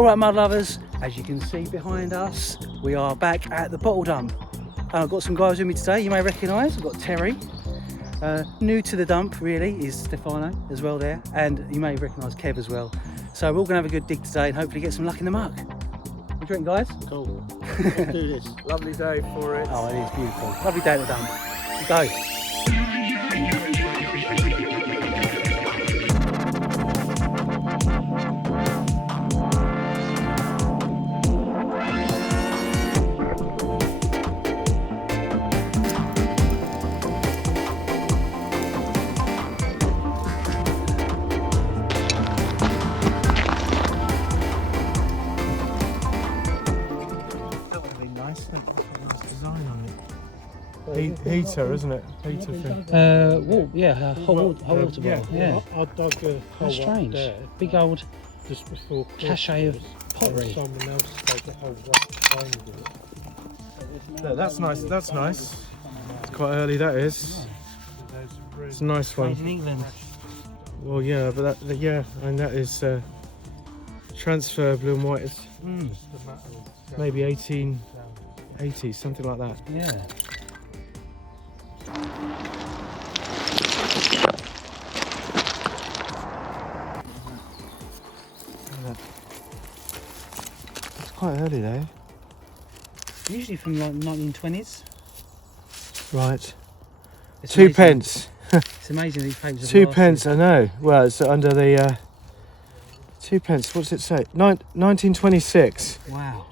Alright mud lovers, as you can see behind us, we are back at the bottle dump. I've got some guys with me today you may recognise. I've got Terry. New to the dump really is Stefano as well there, and you may recognise Kev as well. So we're all going to have a good dig today and hopefully get some luck in the muck. What do you reckon, guys? Cool. Let's do this. Lovely day for it. Oh, it is beautiful. Lovely day at the dump. Go. Heater, isn't it? Heater thing. Well, yeah, hot water bottle. Yeah. I dug a hole. That's strange. There big old just before cachet of pottery. Someone else dug a hole right behind it. Yeah, that's nice. That's nice. It's quite early. That is. It's a nice one. In England. Well, yeah, but that, yeah, and that is transfer blue and white. It's maybe 1880, something like that. Yeah. It's quite early though. Usually from like 1920s. Right. It's 2 amazing. pence. It's amazing these papers. 2 pence, I know. Well, it's under the 2 pence. What's it say? 1926. Wow.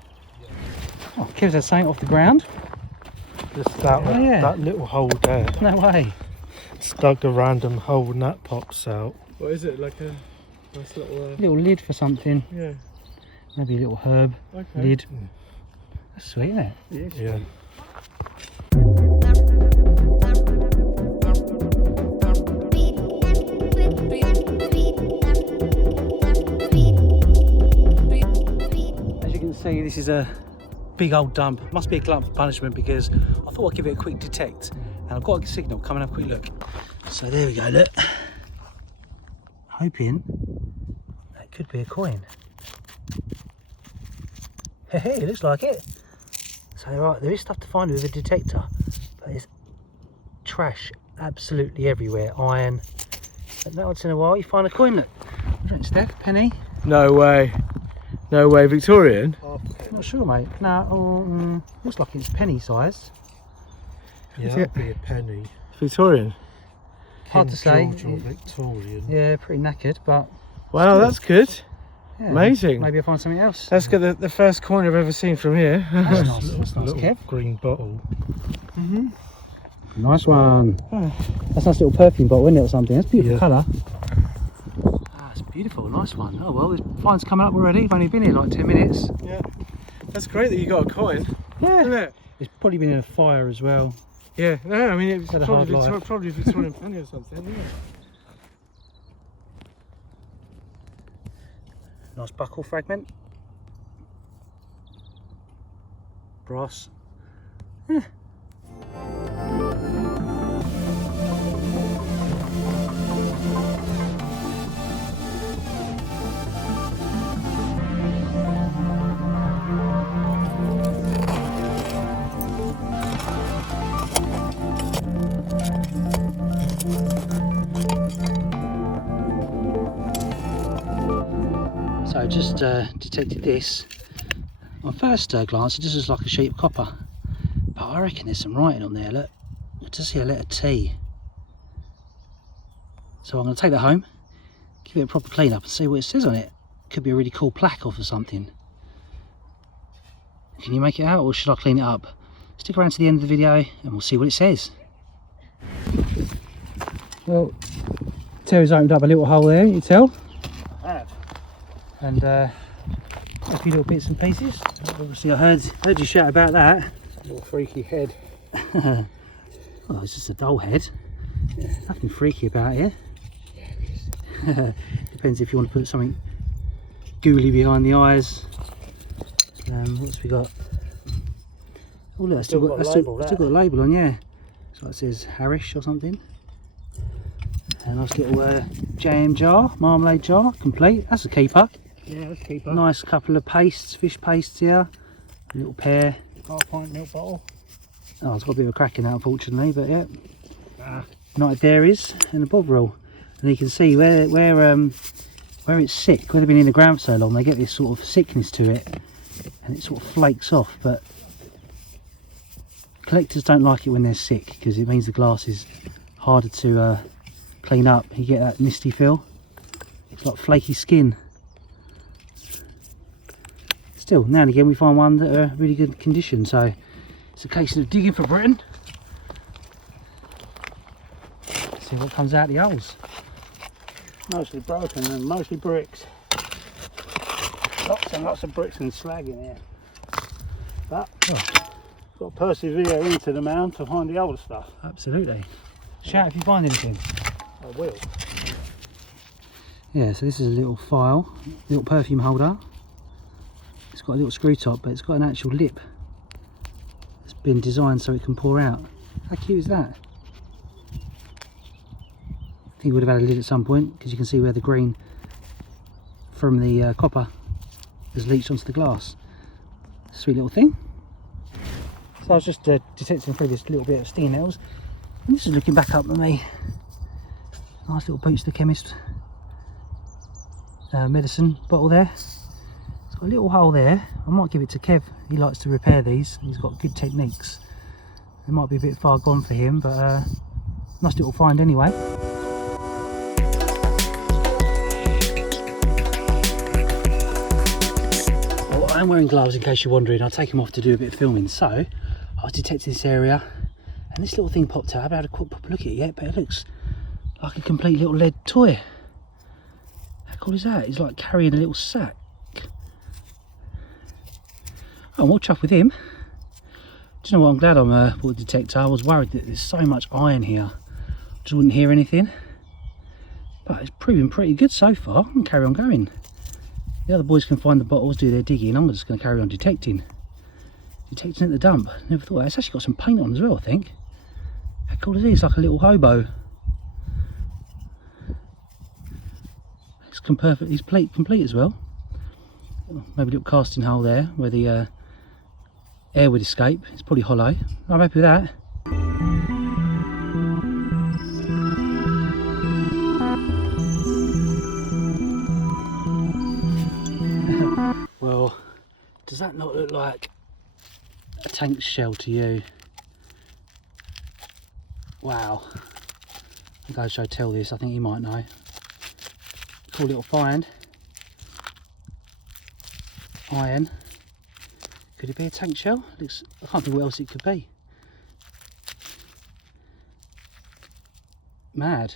Oh, Kev's had something off the ground. Just that one, yeah. that little hole there. No way. It's dug a random hole and that pops out. What is it? Like a nice little. Little lid for something. Yeah. Maybe a little herb lid. That's sweet, isn't it? Yes. Yeah. As you can see, this is a big old dump. Must be a glutton for punishment because I thought I'd give it a quick detect, and I've got a signal. Come and have a quick look. So there we go. Look, hoping that could be a coin. Hey, it looks like it. So right, there is stuff to find with a detector, but it's trash absolutely everywhere. Iron. But now once in a while you find a coin. Look, what do you think, Steph? Penny? No way. No way. Victorian? Not sure, mate. No, looks like it's penny sized. Yeah, that'd be a penny. Victorian? Hard to say. George or Victorian. Yeah, pretty knackered, but Wow, that's good. yeah, Amazing. Maybe I'll find something else. Let's get the first coin I've ever seen from here. That's nice. That's nice, Little Kev. green bottle. Nice one. That's a nice little perfume bottle, isn't it, or something? That's a beautiful Yeah. colour. Ah, it's beautiful. Nice one. Oh well, the fine's coming up already. I've only been here like 10 minutes. Yeah. That's great that you got a coin. Yeah. Isn't it? It's probably been in a fire as well. Yeah. No, I mean it's Had a hard probably, life. probably Victorian penny or something. Yeah. Nice buckle fragment. Brass. Yeah. So I just detected this. On first glance it just looks like a sheet of copper, but I reckon there's some writing on there. Look, I just see a letter T. So I'm going to take that home, give it a proper clean up and see what it says on it. Could be a really cool plaque off or something. Can you make it out, or should I clean it up? Stick around to the end of the video and we'll see what it says. Well, Terry's opened up a little hole there, you tell. I have. And a few little bits and pieces. Obviously I heard you shout about that. Little freaky head. Well, it's just a dull head. Nothing freaky about it. Depends if you want to put something ghouly behind the eyes. What's we got? Oh look, still got a label on, yeah. So it says Harish or something. A nice little jam jar, marmalade jar, complete. That's a keeper. Yeah, let's keep her. Nice couple of pastes, fish pastes here. A little pear. Half-pint milk bottle. Oh, it's got a bit of a crack in that, unfortunately, but yeah. Ah. Night dairies and a bob roll. And you can see where it's sick, where they've been in the ground for so long, they get this sort of sickness to it, and it sort of flakes off. But collectors don't like it when they're sick, because it means the glass is harder to clean up. You get that misty feel. It's like flaky skin. Still, now and again we find one that are really good condition, so it's a case of digging for Britain. See what comes out the holes. Mostly broken and mostly bricks. Lots and lots of bricks and slag in here. But got to persevere into the mound to find the older stuff. Absolutely. Shout if you find anything. I will. Yeah, so this is a little file, little perfume holder. It's got a little screw top, but it's got an actual lip. It's been designed so it can pour out. How cute is that? I think it would have had a lid at some point, because you can see where the green from the copper has leached onto the glass. Sweet little thing. So I was just detecting through this little bit of stinging nettles, and this is looking back up at me. Nice little Boots the Chemist medicine bottle there. It's got a little hole there. I might give it to Kev. He likes to repair these. He's got good techniques. It might be a bit far gone for him, but nice little find anyway. Well, I'm wearing gloves in case you're wondering. I'll take them off to do a bit of filming. So I was detecting this area, and this little thing popped out. I haven't had a quick look at it yet, but it looks like a complete little lead toy. How cool is that? He's like carrying a little sack. Oh, we'll chuff with him. Do you know what? I'm glad I'm a water detector. I was worried that there's so much iron here, just wouldn't hear anything. But it's proving pretty good so far. I'm going to carry on going. The other boys can find the bottles, do their digging. I'm just going to carry on detecting. Detecting at the dump. Never thought. It's actually got some paint on as well, I think. How cool is it? It's like a little hobo. It's perfect. It's plate complete as well. Maybe a little casting hole there where the air would escape. It's probably hollow. I'm happy with that. Well, does that not look like a tank shell to you? Wow. I think I should tell this. I think you might know. Cool little find. Iron. Could it be a tank shell? Looks, I can't think what else it could be. Mad.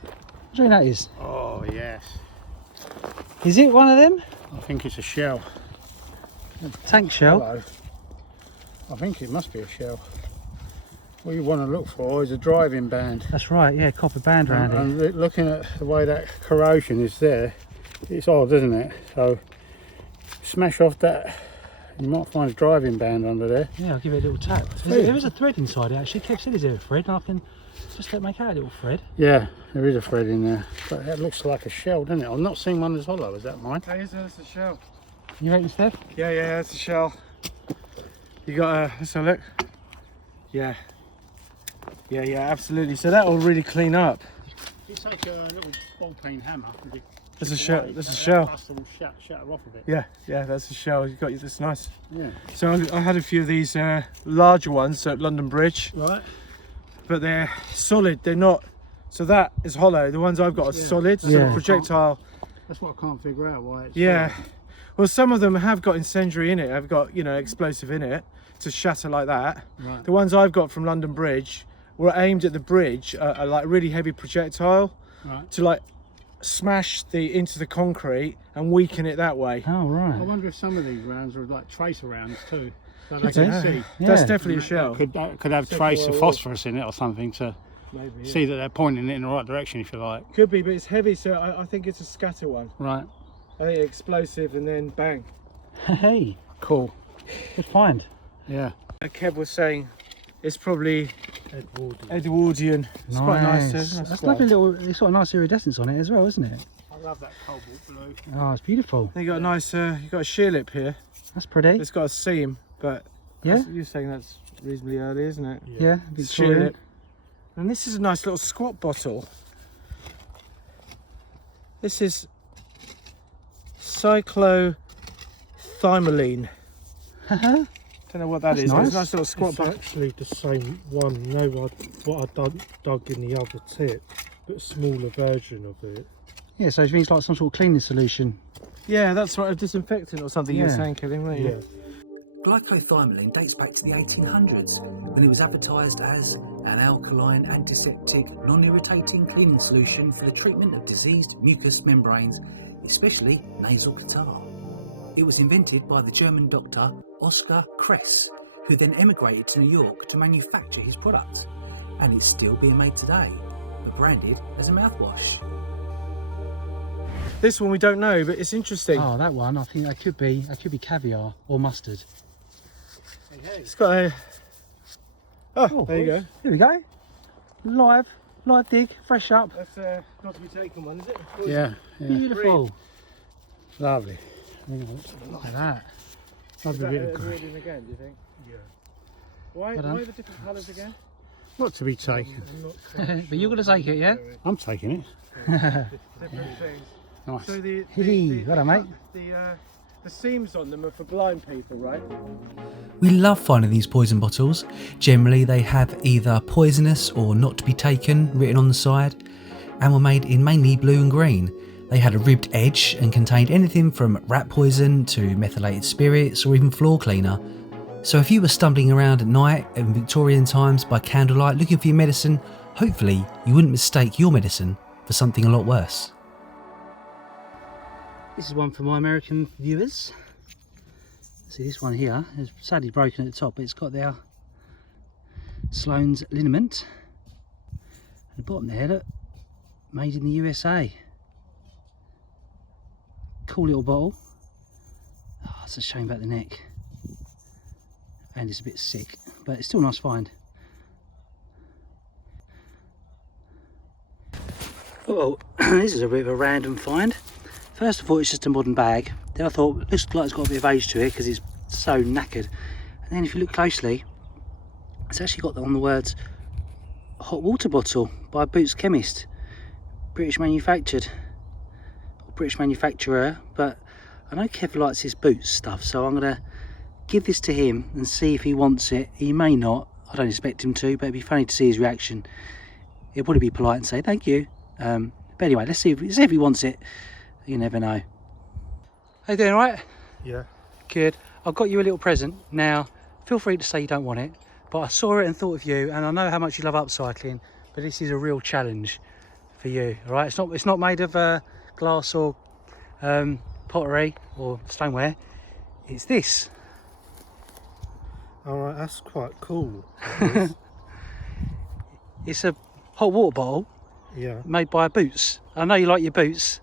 What do you think that is? Oh yes. Is it one of them? I think it's a shell. Tank shell? Hello. I think it must be a shell. What you want to look for is a driving band. That's right, yeah, copper band around it. And looking at the way that corrosion is there, it's odd, isn't it? So smash off that, you might find a driving band under there. Yeah, I'll give it a little tap. There is a thread inside it actually. Kev said, is there a thread? And I can just make out a little thread. Yeah, there is a thread in there, but that looks like a shell, doesn't it? I've not seen one as hollow. Is that mine? That is, that's a shell. You reckon, Steph? Yeah, that's a shell. You got a, let's have a look. Yeah. Yeah, absolutely. So that will really clean up. You take a little ball peen hammer. That's a shell. That's a shell. Will shatter off a bit. Yeah, that's a shell. You got that's nice. Yeah. So I had a few of these larger ones at London Bridge, Right. but they're solid. They're not. So that is hollow. The ones I've got are solid. So the projectile. That's what I can't figure out why it's. Yeah. Well, some of them have got incendiary in it. Have got explosive in it to shatter like that. Right. The ones I've got from London Bridge were aimed at the bridge, are like really heavy projectile, Right. to like smash into the concrete and weaken it that way. Oh, right. I wonder if some of these rounds are like tracer rounds too, so they can see. That's definitely a shell. Could have trace of phosphorus in it or something to see that they're pointing it in the right direction, if you like. Could be, but it's heavy, so I think it's a scatter one. Right. I think explosive and then bang. Hey, Cool. good find. Yeah. Kev was saying it's probably Edwardian. It's quite nice. That's lovely little. It's got a nice iridescence on it as well, isn't it? love that cobalt blue. Oh, it's beautiful. You got a nice, you got a shear lip here. That's pretty. It's got a seam, but Yeah. you're saying that's reasonably early, isn't it? Yeah, Shear Victoria. lip. And this is a nice little squat bottle. This is Glycothymaline. Don't know what that That's is. But it's a nice. nice little squat It's bottle. actually the same one. You know what I dug in the other tip, but a smaller version of it. Yeah, so it means like some sort of cleaning solution. Yeah, that's right. A disinfectant or something you were Yeah. saying, Killing, weren't you? Glycothymaline dates back to the 1800s when it was advertised as an alkaline, antiseptic, non-irritating cleaning solution for the treatment of diseased mucous membranes, especially nasal catarrh. It was invented by the German doctor Oskar Kress, who then emigrated to New York to manufacture his product, and it's still being made today, but branded as a mouthwash. This one we don't know, but it's interesting. Oh, that one, I think that could be caviar or mustard. It's got a... Oh, there you go. Here we go. Live dig, fresh up. That's not to be taken one, is it? Yeah, Beautiful. lovely. Look at that. Lovely bit of green. Avoiding again, do you think? Yeah. Why Well done. the different colours again? Not to be taken. But you're going to take it, yeah? I'm taking it. Different things. Nice. So Well done, mate. the seams on them are for blind people, right? We love finding these poison bottles. Generally they have either poisonous or not to be taken written on the side, and were made in mainly blue and green. They had a ribbed edge and contained anything from rat poison to methylated spirits or even floor cleaner. So if you were stumbling around at night in Victorian times by candlelight looking for your medicine, hopefully you wouldn't mistake your medicine for something a lot worse. This is one for my American viewers. See, this one here is sadly broken at the top, but it's got their Sloan's liniment. At the bottom there, look, made in the USA. Cool little bottle. Oh, it's a shame about the neck. And it's a bit sick, but it's still a nice find. Oh, this is a bit of a random find. First I thought it's just a modern bag. Then I thought, looks like it's got a bit of age to it because it's so knackered. And then if you look closely, it's actually got on the words hot water bottle by Boots Chemist. British manufactured, or British manufacturer, but I know Kev likes his Boots stuff, so I'm gonna give this to him and see if he wants it. He may not, I don't expect him to, but it'd be funny to see his reaction. He'll probably be polite and say thank you. But anyway, let's see if he wants it. You never know. How you doing, right? Yeah. Good. I've got you a little present. Now, feel free to say you don't want it, but I saw it and thought of you, and I know how much you love upcycling, but this is a real challenge for you, all right? It's not made of glass or pottery or stoneware. It's this. Alright, that's quite cool. It's a hot water bottle Yeah. made by Boots. I know you like your boots,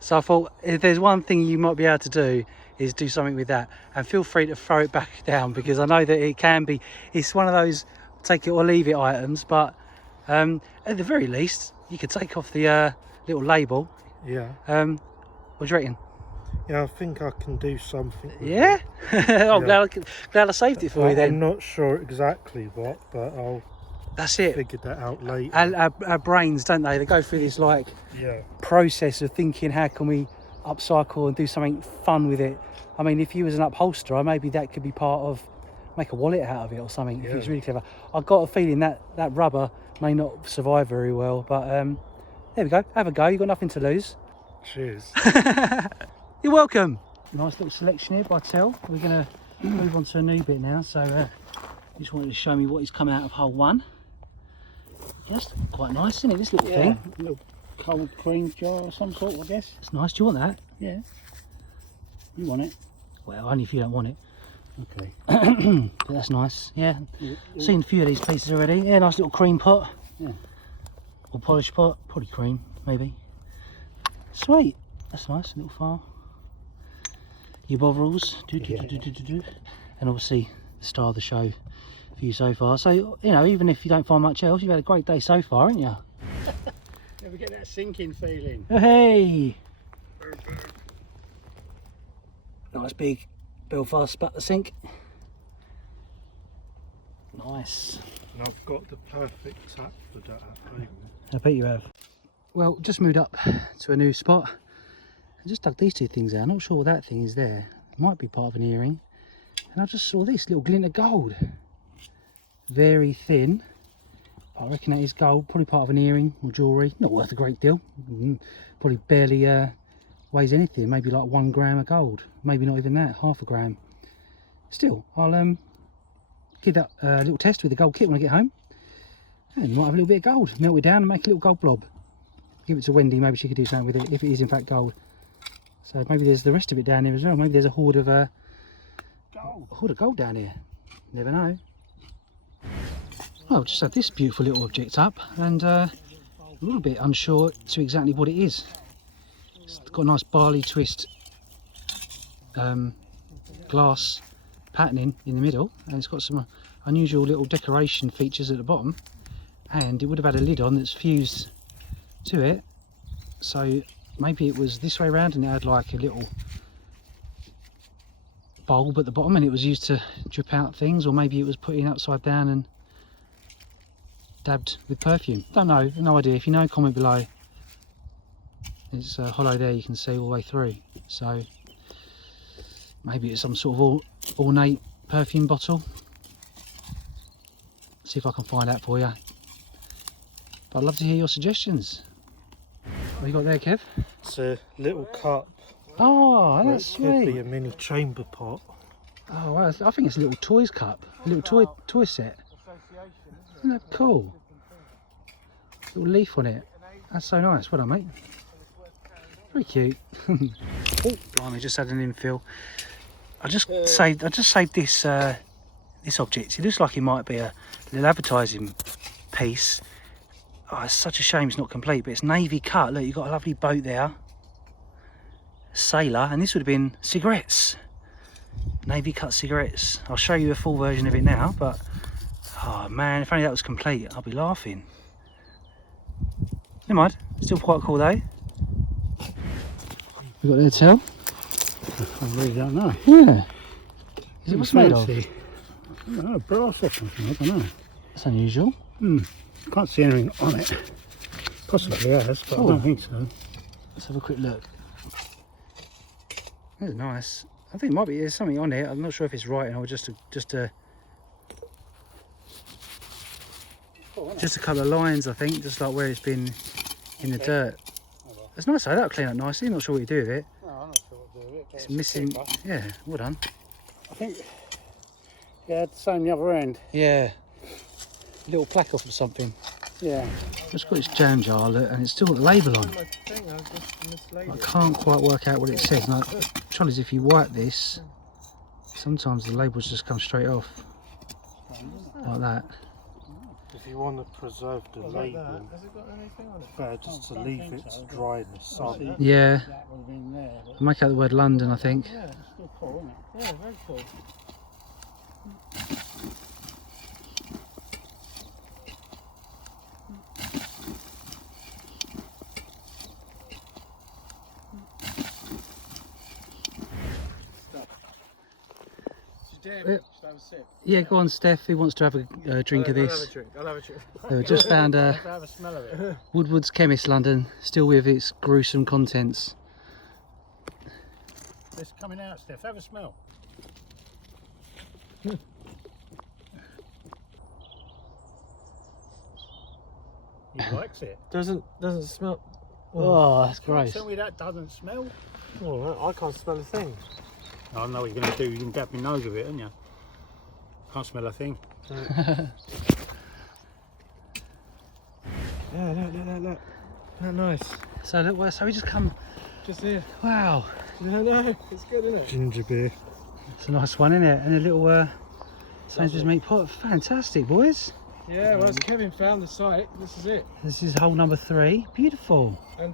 so I thought if there's one thing you might be able to do is do something with that, and feel free to throw it back down, because I know that it can be, it's one of those take it or leave it items, but at the very least you could take off the little label. Yeah. What do you reckon? Yeah, I think I can do something with Yeah? it. I'm glad I saved it for you I'm then. not sure exactly what, but I'll That's it. figure that out later. Our brains, don't they go through this like Yeah. process of thinking, how can we upcycle and do something fun with it. I mean, if you was an upholsterer, maybe that could be part of, make a wallet out of it or something. If it's Yeah. really clever. I've got a feeling that rubber may not survive very well, but there we go, have a go, you've got nothing to lose. Cheers. You're welcome. Nice little selection here by Tel. We're going to move on to a new bit now, so he just wanted to show me what he's come out of hole one. Just quite nice, isn't it, this little thing? A little cold cream jar of some sort, I guess. It's nice. Do you want that? Yeah. You want it? Well, only if you don't want it. Okay. But that's nice. Yeah. Seen a few of these pieces already. Yeah, nice little cream pot. Yeah. Or polished pot. Probably cream, maybe. Sweet. That's nice. Little file. Your bovrils. And obviously the star of the show for you so far. So, you know, even if you don't find much else, you've had a great day so far, haven't you? Ever get that sinking feeling? Hey! Nice big Belfast sputter sink. Nice. And I've got the perfect tap for that at home. I bet you have. Well, just moved up to a new spot. I just dug these two things out. I'm not sure what that thing is there. It might be part of an earring. And I just saw this little glint of gold. Very thin. I reckon that is gold. Probably part of an earring or jewellery. Not worth a great deal. Probably barely weighs anything. Maybe like 1 gram of gold. Maybe not even that. Half a gram. Still, I'll give that a little test with the gold kit when I get home. And might have a little bit of gold. Melt it down and make a little gold blob. Give it to Wendy. Maybe she could do something with it if it is in fact gold. So maybe there's the rest of it down there as well. Maybe there's a hoard of gold down here. Never know. Well, I've just had this beautiful little object up and a little bit unsure to exactly what it is. It's got a nice barley twist glass patterning in the middle, and it's got some unusual little decoration features at the bottom, and it would have had a lid on that's fused to it, so maybe it was this way around and it had like a little bulb at the bottom and it was used to drip out things, or maybe it was put in upside down and dabbed with perfume. Don't know, no idea. If you know, comment below. It's hollow there, you can see all the way through, so maybe it's some sort of ornate perfume bottle. See if I can find out for you, but I'd love to hear your suggestions. What you got there, Kev? It's a little cup. Oh, that's It could be sweet. a mini chamber pot. Oh, wow. I think it's a little toys cup, a little toy set. Isn't that cool? Little leaf on it. That's so nice. Well done, mate. Very cute. Oh, blimey! Just had an infill. I just saved this this object. It looks like it might be a little advertising piece. Oh, it's such a shame it's not complete, but it's navy cut. Look, you've got a lovely boat there. Sailor, and this would have been cigarettes. Navy cut cigarettes. I'll show you a full version of it now, but oh man, if only that was complete, I'll be laughing. Never mind, still quite cool though. We got there, tell? I really don't know. Yeah. Is it what's made of? I don't know, brass or something, I don't know. That's unusual. Can't see anything on it. Possibly has, but I don't think so. Let's have a quick look. That's nice. I think it might be, there's something on it. I'm not sure if it's writing or just a couple of lines, I think, just like where it's been in the dirt. It's nice though, that'll clean up nicely. Not sure what you do with it. No, I'm not sure what to do with it. It's missing, yeah, well done. I think, yeah, the same the other end. Yeah, a little plaque off of something. Yeah. It's got its jam jar, look, and it's still got the label on. I can't quite work out what it says. And the trouble is, if you wipe this, sometimes the labels just come straight off, like that. If you want to preserve the label, Has it got anything on it? better just to leave it to dry in the sun. Yeah, That would have been there. I'll make out the word London, I think. Yeah, it's still cool, isn't it? Yeah, very cool. Just have a sip. Yeah, go on, Steph. Who wants to have a drink of this? I'll have a drink. We've just found Have a smell of it. Woodward's Chemist, London, still with its gruesome contents. It's coming out, Steph. Have a smell. He likes it. Doesn't smell. Oh, that's gross. Tell me that doesn't smell. Oh, I can't smell a thing. I know what you're going to do. You can dab your nose with it, aren't you? Can't smell a thing. Yeah, look. Not nice. So look, so we just come. Just here. Wow, No, it's good, isn't it? Ginger beer. it's a nice one, isn't it? And a little Sainsbury's meat pot. Fantastic, boys. Yeah, well, as Kevin found the site, this is it. This is hole number 3. Beautiful. And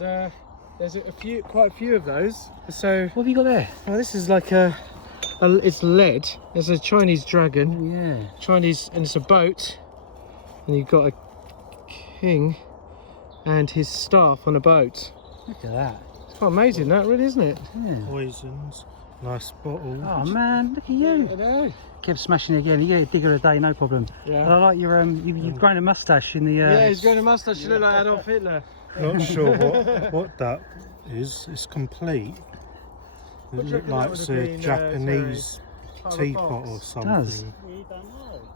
there's quite a few of those. So, What have you got there? well, this is like it's lead. There's a Chinese dragon. Oh, yeah. Chinese, and it's a boat. And you've got a king. and his staff on a boat. Look at that. It's quite amazing, that really, isn't it? Yeah. Poisons, nice bottle. Oh man, look at you. I know. Kept smashing it again. You get a digger a day, no problem. Yeah. But I like your you've grown a moustache in the. Yeah, he's growing a moustache. You look like Adolf Hitler. Not sure what that is. It's complete. It What do you looks reckon that like would it's have a been, Japanese Part of a teapot box? or something. Does.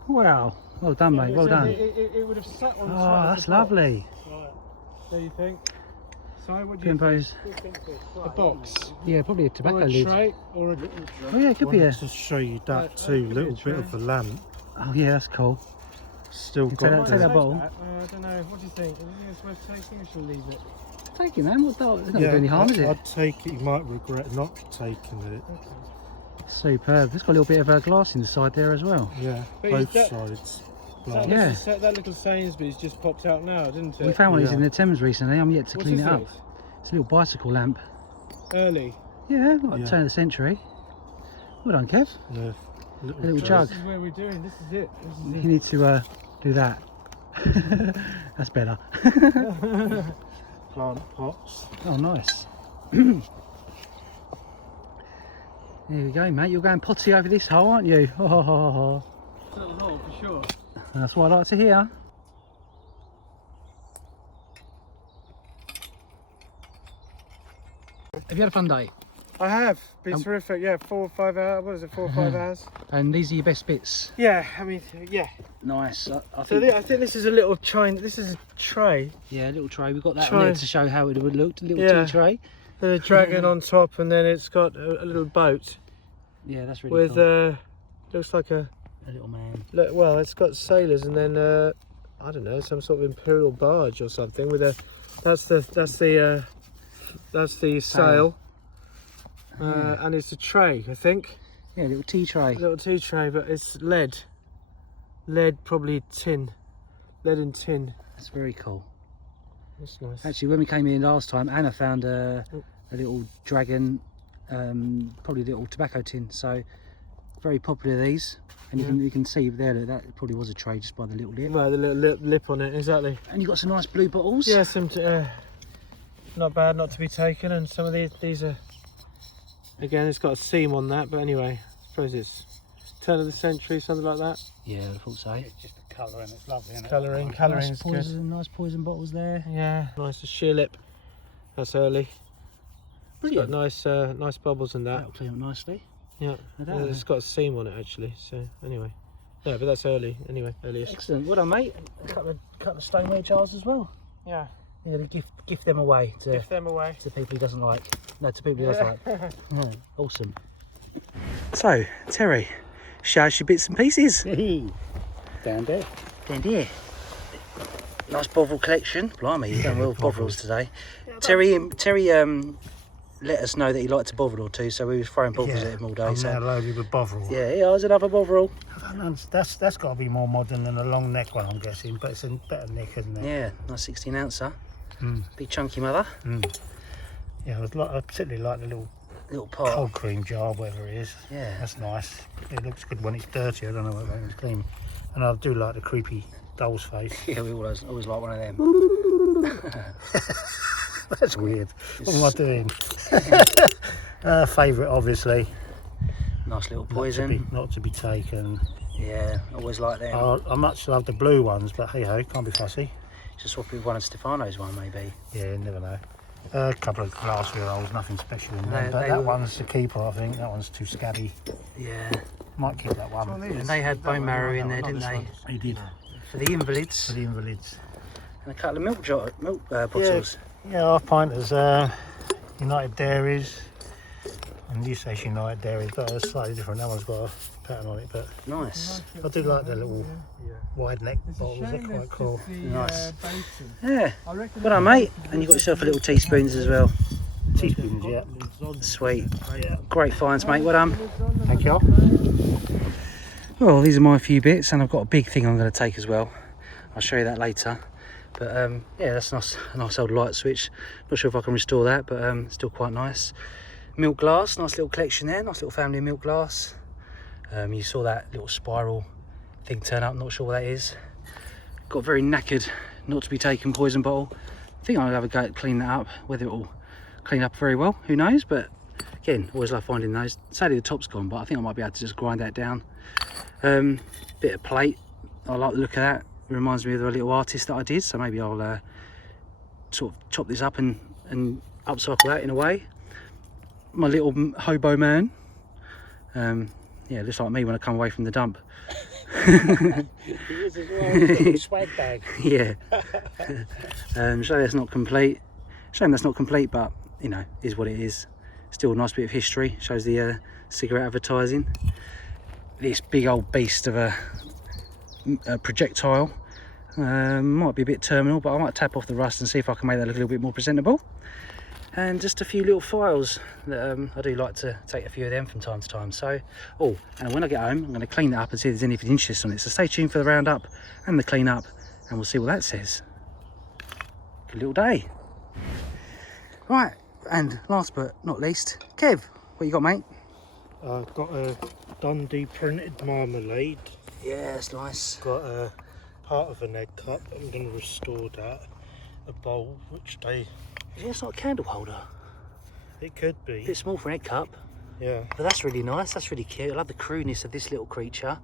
Wow. Well done, mate. Well done. It would have sat on the Oh, side of that's the box. lovely. What do you think? So what do you Compose. think? A box? Yeah, probably a Or tobacco a lid. tray? Or a little tray? Oh yeah, it could be a. To show you that too, little bit of a lamp. Oh yeah, that's cool. Still Take got that the... bottle. I don't know. What do you think? Do you think it's worth taking, or should we leave it? Take it, man. What the? It's not gonna do any harm, is it? I'd take it. You might regret not taking it. Superb. It's got a little bit of glass inside there as well. Yeah, But both that- sides. That, Yeah. that little Sainsbury's just popped out now, didn't it? We found one of these Yeah. in the Thames recently. I'm yet to What clean is it up. this? It's a little bicycle lamp. Early. Yeah, like Yeah. turn of the century. Well done, Kev. Yeah, A little jug. This is where we're doing. This is it. This You is need to do that. That's better. plant pots. Oh, nice. There you go, mate. You're going potty over this hole, aren't you? it. Little hole for sure. That's what I like to hear. Have you had a fun day? I have. Been terrific. Yeah, 4 or 5 hours. What is it? 4 or 5 hours? And these are your best bits. Yeah. I mean, yeah. Nice. I So think, I think this is a little China. This is a tray. yeah, a little tray. We've got that Tray. on there to show how it would look. A little Yeah. tea tray. The dragon on top, and then it's got a little boat Yeah, that's really with cool. looks like a A little man. well, it's got sailors, and then I don't know, some sort of imperial barge or something with a that's the sail. And it's a tray, I think. Yeah, a little tea tray. A little tea tray, but it's lead, probably tin, lead and tin. That's very cool. That's nice. Actually, when we came in last time, Anna found a little dragon, probably a little tobacco tin. So very popular these, and you can see there that probably was a tray just by the little lip. Well, the little lip on it, exactly. And you've got some nice blue bottles. Yeah, some not bad, not to be taken, and some of these are. Again, it's got a seam on that, but anyway, I suppose it's turn of the century, something like that. Yeah, I thought so. It's just the colour and it's lovely, isn't it? Colouring Nice is good. poison, nice poison bottles there. Yeah, nice sheer lip. That's early. It's got Brilliant. nice bubbles in that. That'll clean up nicely. Yeah, Look at that. it's got a seam on it actually. So anyway, yeah, but that's early. Anyway, earliest. Excellent. Well done, mate. A couple of stoneware jars as well. Yeah, You're going to gift them away to give them away. people he doesn't like. No, to people he does like. Yeah, awesome. So, Terry, show us your bits and pieces. Down there. Down here. Nice Bovril collection. Blimey, you've done well with Bovrils today. Terry let us know that he liked a Bovril or two, so we was throwing Bovrils at him all day. I'm So now loaded with Bovril. yeah, here's another Bovril. I don't know, that's got to be more modern than a long neck one, I'm guessing, but it's in better nick, isn't it? Yeah, nice 16 ouncer. Mm. Big chunky mother. Yeah, I particularly like the little Pot. cold cream jar, whatever it is. Yeah. That's nice. It looks good when it's dirty. I don't know when it's clean. And I do like the creepy doll's face. Yeah, we always like one of them. That's weird. What am I doing? Favourite, obviously. Nice little poison. Not to be taken. Yeah, always like them. I much love the blue ones, but hey ho, can't be fussy. Just swap it with one of Stefano's one, maybe. Yeah, you never know. A couple of glassware rolls, nothing special in them. They- But they that were- one's the keeper, I think. That one's too scabby. Yeah. Might keep that one. And they had bone marrow in there, didn't they? He did. For the invalids. For the invalids. And a couple of milk bottles. Yeah, half pinters, United Dairies. And you say United Dairies, but it's slightly different. That one's got a pattern on it, but Nice. I do like the little wide neck bottles. They're quite cool. Nice. Yeah. I reckon Well done, mate. And you got yourself a little teaspoons as well. Teaspoons, yeah. Sweet. Yeah. Great finds, mate. Well done. Thank you. Well, these are my few bits, and I've got a big thing I'm going to take as well. I'll show you that later. But yeah, that's a nice old light switch. Not sure if I can restore that, but still quite nice. Milk glass, nice little collection there. Nice little family of milk glass. You saw that little spiral thing turn up. Not sure what that is. Got a very knackered, not to be taken poison bottle. I think I'll have a go at cleaning that up. Whether it will clean up very well, who knows, but again, always love finding those. Sadly the top's gone, but I think I might be able to just grind that down. Bit of plate, I like the look of that. It reminds me of a little artist that I did, so maybe I'll sort of chop this up and upcycle that in a way. My little hobo man. Yeah, looks like me when I come away from the dump. He is as well. He's got a swag bag. Yeah. So that's not complete. Shame that's not complete, but you know, is what it is. Still a nice bit of history. Shows the cigarette advertising. This big old beast of a projectile. Might be a bit terminal, but I might tap off the rust and see if I can make that look a little bit more presentable. And just a few little files that I do like to take a few of them from time to time. So, oh, and when I get home, I'm going to clean that up and see if there's anything interesting on it. So stay tuned for the roundup and the clean up, and we'll see what that says. Good little day. Right, and last but not least, Kev, what you got, mate? I've got a Dundee printed marmalade. Yeah, it's nice. Got a part of an egg cup. I'm going to restore that. A bowl, which they... Yeah, it's not a candle holder. It could be. A bit small for an egg cup. Yeah. But that's really nice. That's really cute. I love the crudeness of this little creature.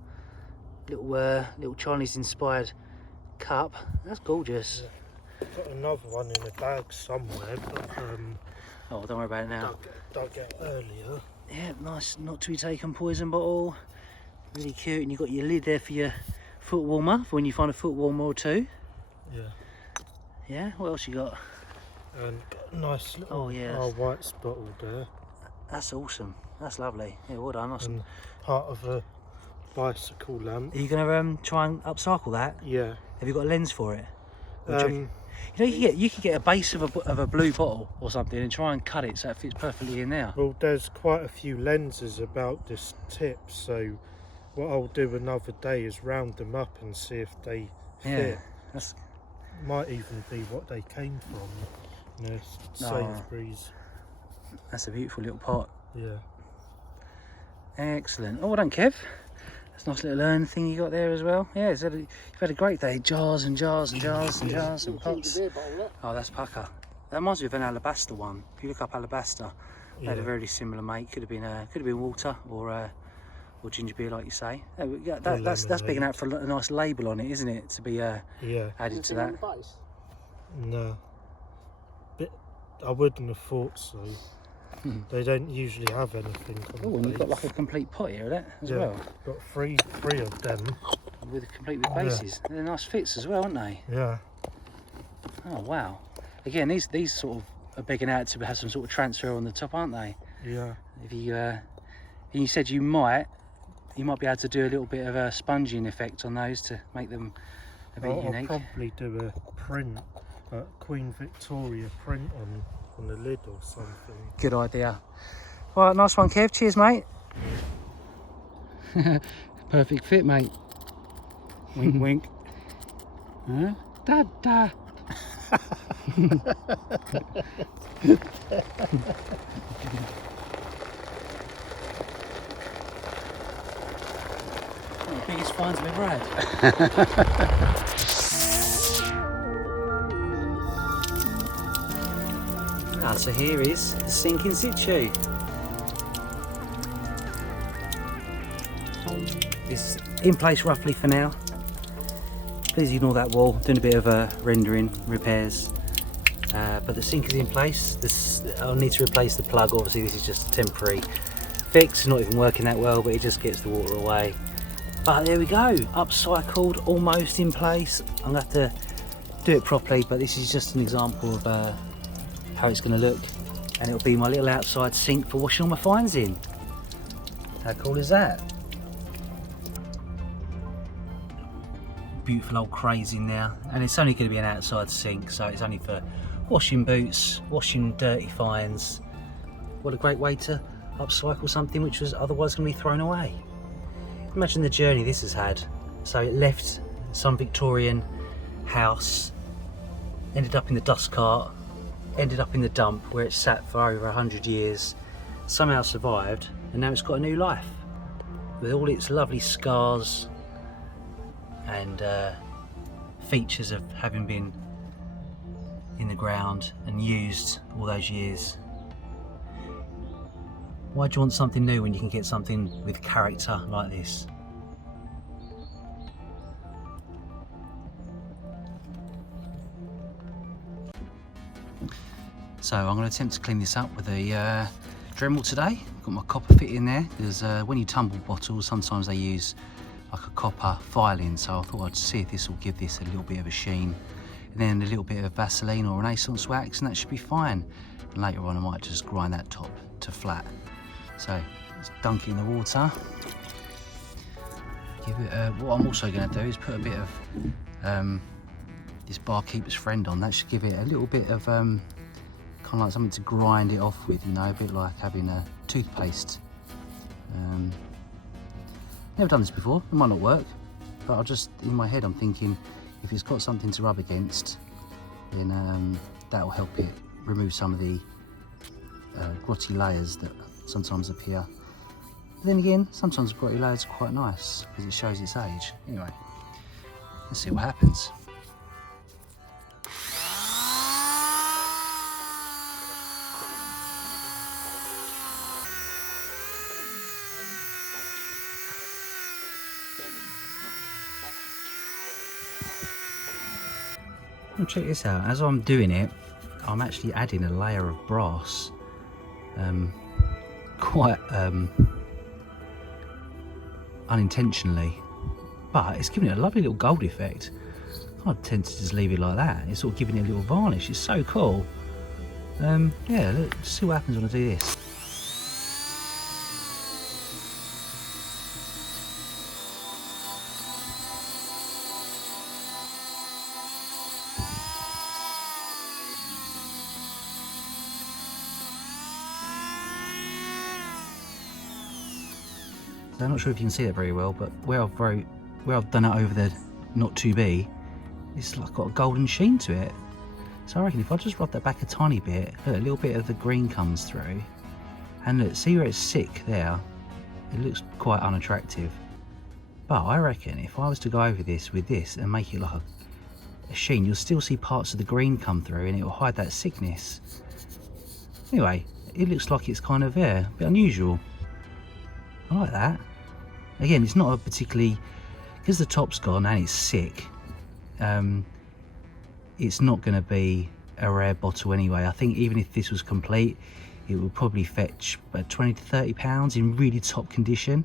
Little Chinese inspired cup. That's gorgeous. Yeah. Got another one in a bag somewhere, but Oh, don't worry about it now. dug it earlier. Yeah, nice, not to be taken poison bottle. Really cute, and you've got your lid there for your foot warmer for when you find a foot warmer or two. Yeah. Yeah. What else you got? And got a nice little Oh yeah. white bottle there. That's awesome. That's lovely. Yeah, well done. Nice. And part of a bicycle lamp. Are you gonna try and upcycle that? Yeah. Have you got a lens for it? You know, you could get a base of a blue bottle or something and try and cut it so it fits perfectly in there. Well, there's quite a few lenses about this tip, so what I'll do another day is round them up and see if they fit. That's Might even be what they came from. You know, Sainsbury's. That's a beautiful little pot. Yeah. Excellent. Oh, well done, Kev. That's a nice little urn thing you got there as well. Yeah, you've had a great day. Jars and jars and jars and jars and pots. Oh, that's pucker. That reminds me of an alabaster one. If you look up alabaster, they had a very similar make. Could have been water or ginger beer, like you say. That's big enough for a nice label on it, isn't it? To be added to that. No. But I wouldn't have thought so. They don't usually have anything on Oh, the and you've got base. like a complete pot here, that as Yeah, well. got three of them. Complete with bases. They're nice fits as well, aren't they? Yeah. Oh wow. Again, these sort of are begging out to have some sort of transfer on the top, aren't they? Yeah. If you and you said you might be able to do a little bit of a sponging effect on those to make them a bit unique. I'll probably do a print, a Queen Victoria print on the lid or something. Good idea. All right, nice one, Kev. Cheers, mate. Perfect fit, mate. Wink, wink. Huh? Da. Biggest finds we've ever had. So here is the sink in situ. It's in place roughly for now. Please ignore that wall, doing a bit of rendering, repairs. But the sink is in place. I'll need to replace the plug. Obviously this is just a temporary fix, not even working that well, but it just gets the water away. But there we go, upcycled, almost in place. I'm gonna have to do it properly, but this is just an example of how it's going to look, and it'll be my little outside sink for washing all my finds in. How cool is that? Beautiful old craze in there, and it's only going to be an outside sink, so it's only for washing boots, washing dirty finds. What a great way to upcycle something which was otherwise going to be thrown away. Imagine the journey this has had. So it left some Victorian house, ended up in the dust cart, ended up in the dump where it sat for over 100 years, somehow survived, and now it's got a new life with all its lovely scars and features of having been in the ground and used all those years. Why do you want something new when you can get something with character like this? So I'm going to attempt to clean this up with a Dremel today. Got my copper fit in there because when you tumble bottles, sometimes they use like a copper filing, so I thought I'd see if this will give this a little bit of a sheen, and then a little bit of Vaseline or Renaissance wax, and that should be fine. And later on I might just grind that top to flat. So let's dunk it in the water. Give it what I'm also going to do is put a bit of this Barkeeper's Friend on. That should give it a little bit of kind of like something to grind it off with, you know, a bit like having a toothpaste. Never done this before, it might not work, but in my head I'm thinking if it's got something to rub against, then that'll help it remove some of the grotty layers that sometimes appear. But then again, sometimes grotty layers are quite nice because it shows its age. Anyway, let's see what happens. Well, check this out, as I'm doing it, I'm actually adding a layer of brass, quite unintentionally, but it's giving it a lovely little gold effect. I tend to just leave it like that, it's sort of giving it a little varnish. It's so cool. Yeah, let's see what happens when I do this. So I'm not sure if you can see that very well, but where I've done it over the not 2B, it's like got a golden sheen to it. So I reckon if I just rub that back a tiny bit, look, a little bit of the green comes through, and look, see where it's sick there? It looks quite unattractive. But I reckon if I was to go over this with this and make it like a sheen, you'll still see parts of the green come through and it will hide that sickness. Anyway, it looks like it's kind of, yeah, a bit unusual. I like that. Again, it's not a particularly, because the top's gone and it's sick, it's not going to be a rare bottle anyway. I think even if this was complete, it would probably fetch about 20 to 30 pounds in really top condition.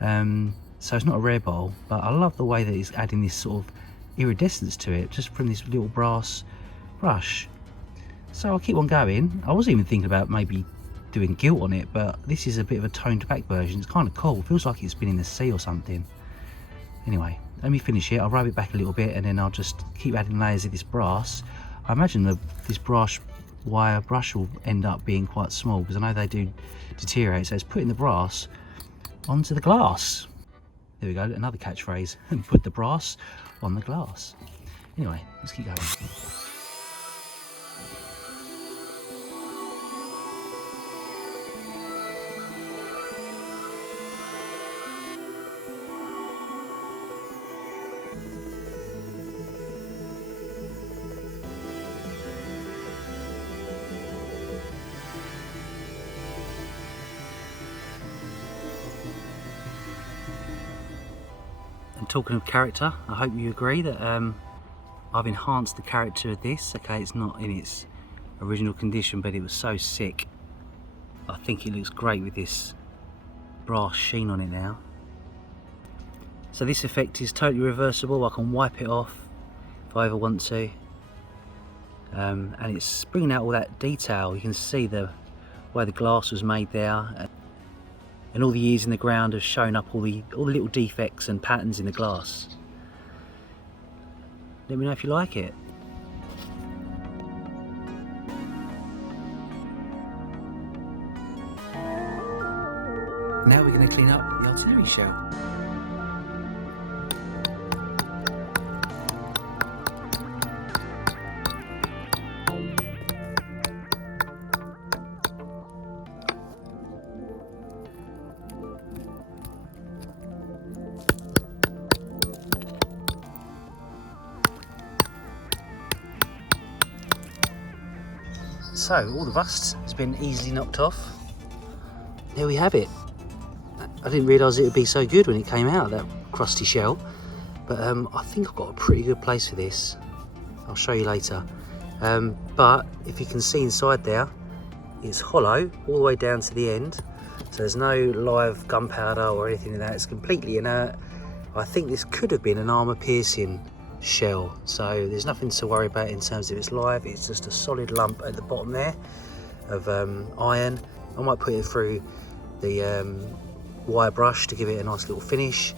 So it's not a rare bottle, but I love the way that it's adding this sort of iridescence to it, just from this little brass brush. So I'll keep on going. I was even thinking about maybe doing gilt on it, but this is a bit of a toned back version. It's kind of cool, it feels like it's been in the sea or something. Anyway, let me finish it. I'll rub it back a little bit and then I'll just keep adding layers of this brass. I imagine this brass wire brush will end up being quite small because I know they do deteriorate, so it's putting the brass onto the glass. There we go, another catchphrase, and put the brass on the glass. Anyway, let's keep going. And talking of character, I hope you agree that I've enhanced the character of this. Okay, it's not in its original condition, but it was so sick. I think it looks great with this brass sheen on it now. So this effect is totally reversible. I can wipe it off if I ever want to. And it's bringing out all that detail. You can see the way the glass was made there. And all the years in the ground have shown up all the little defects and patterns in the glass. Let me know if you like it. Now we're going to clean up the artillery shell. So all the rust has been easily knocked off. There we have it. I didn't realise it would be so good when it came out, that crusty shell. But I think I've got a pretty good place for this. I'll show you later. But if you can see inside there, it's hollow all the way down to the end. So there's no live gunpowder or anything like that. It's completely inert. I think this could have been an armour piercing shell. So there's nothing to worry about in terms of it's live. It's just a solid lump at the bottom there of iron. I might put it through the wire brush to give it a nice little finish.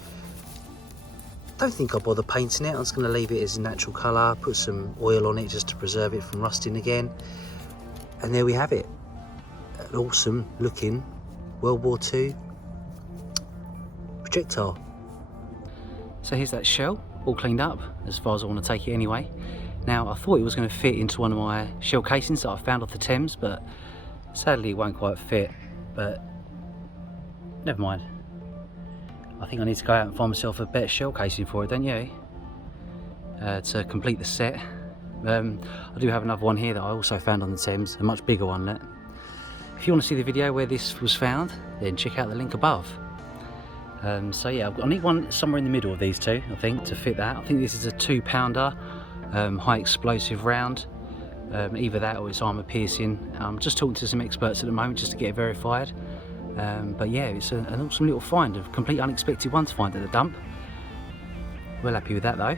Don't think I'll bother painting it. I'm just going to leave it as a natural colour, put some oil on it just to preserve it from rusting again. And there we have it. An awesome looking World War II projectile. So here's that shell, all cleaned up as far as I want to take it anyway. Now I thought it was going to fit into one of my shell casings that I found off the Thames, but sadly it won't quite fit. But never mind. I think I need to go out and find myself a better shell casing for it, don't you? To complete the set. I do have another one here that I also found on the Thames, a much bigger one. If you want to see the video where this was found, then check out the link above. So yeah, I need one somewhere in the middle of these two, I think, to fit that. I think this is a 2-pounder high explosive round. Either that or it's armour piercing. I'm just talking to some experts at the moment just to get it verified. But yeah, it's an awesome little find, a complete unexpected one to find at the dump. Well happy with that though.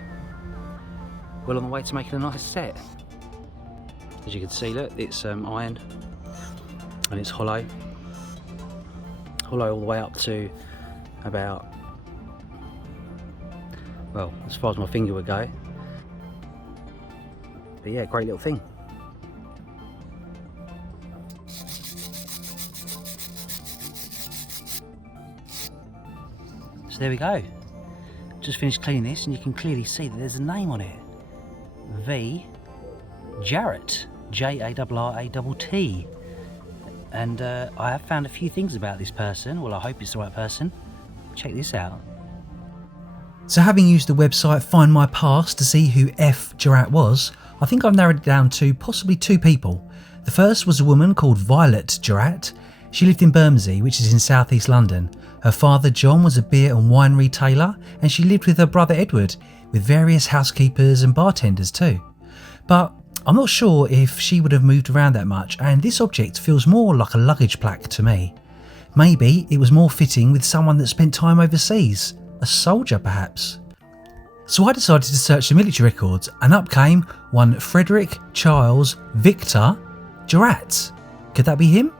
Well on the way to making a nice set. As you can see, look, it's ironed and it's hollow. Hollow all the way up to about, well, as far as my finger would go. But yeah, great little thing. So there we go. Just finished cleaning this and you can clearly see that there's a name on it. V. Jarratt. Jarratt. And I have found a few things about this person. Well, I hope it's the right person. Check this out. So having used the website Find My Past to see who F. Jarratt was, I think I've narrowed it down to possibly 2 people. The first was a woman called Violet Jarratt. She lived in Bermondsey, which is in southeast London. Her father John was a beer and wine retailer, and she lived with her brother Edward, with various housekeepers and bartenders too. But I'm not sure if she would have moved around that much, and this object feels more like a luggage plaque to me. Maybe it was more fitting with someone that spent time overseas, a soldier perhaps. So I decided to search the military records, and up came one Frederick Charles Victor Jarratt. Could that be him?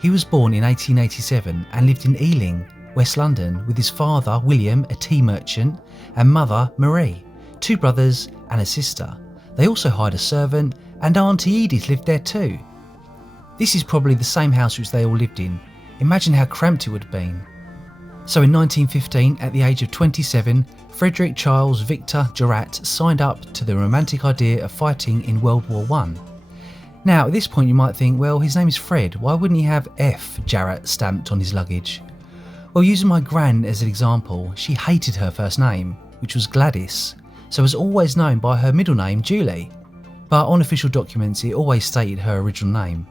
He was born in 1887 and lived in Ealing, West London, with his father William, a tea merchant, and mother Marie, 2 brothers and a sister. They also hired a servant, and Auntie Edith lived there too. This is probably the same house which they all lived in. Imagine how cramped it would have been. So in 1915, at the age of 27, Frederick Charles Victor Jarratt signed up to the romantic idea of fighting in World War I. Now at this point you might think, well, his name is Fred, why wouldn't he have F. Jarratt stamped on his luggage? Well, using my gran as an example, she hated her first name, which was Gladys, so was always known by her middle name Julie. But on official documents it always stated her original name.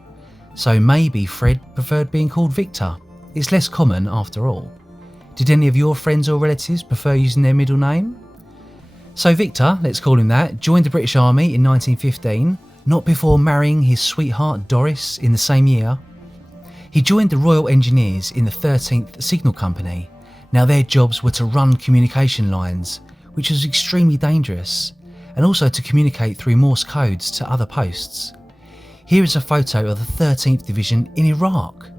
So maybe Fred preferred being called Victor. It's less common after all. Did any of your friends or relatives prefer using their middle name? So Victor, let's call him that, joined the British Army in 1915, not before marrying his sweetheart Doris in the same year. He joined the Royal Engineers in the 13th Signal Company. Now their jobs were to run communication lines, which was extremely dangerous, and also to communicate through Morse codes to other posts. Here is a photo of the 13th Division in Iraq.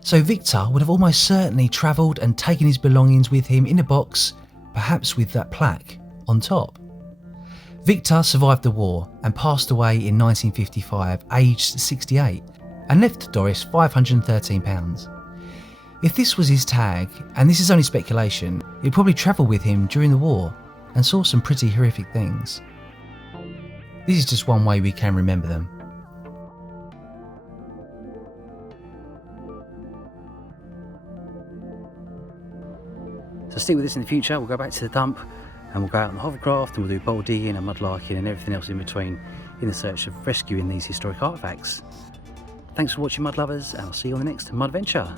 So Victor would have almost certainly travelled and taken his belongings with him in a box, perhaps with that plaque on top. Victor survived the war and passed away in 1955, aged 68, and left Doris £513. If this was his tag, and this is only speculation, he'd probably travelled with him during the war and saw some pretty horrific things. This is just one way we can remember them. So stick with us in the future. We'll go back to the dump and we'll go out on the hovercraft and we'll do bottle digging and mudlarking and everything else in between in the search of rescuing these historic artefacts. Thanks for watching, mud lovers, and I'll see you on the next mud adventure.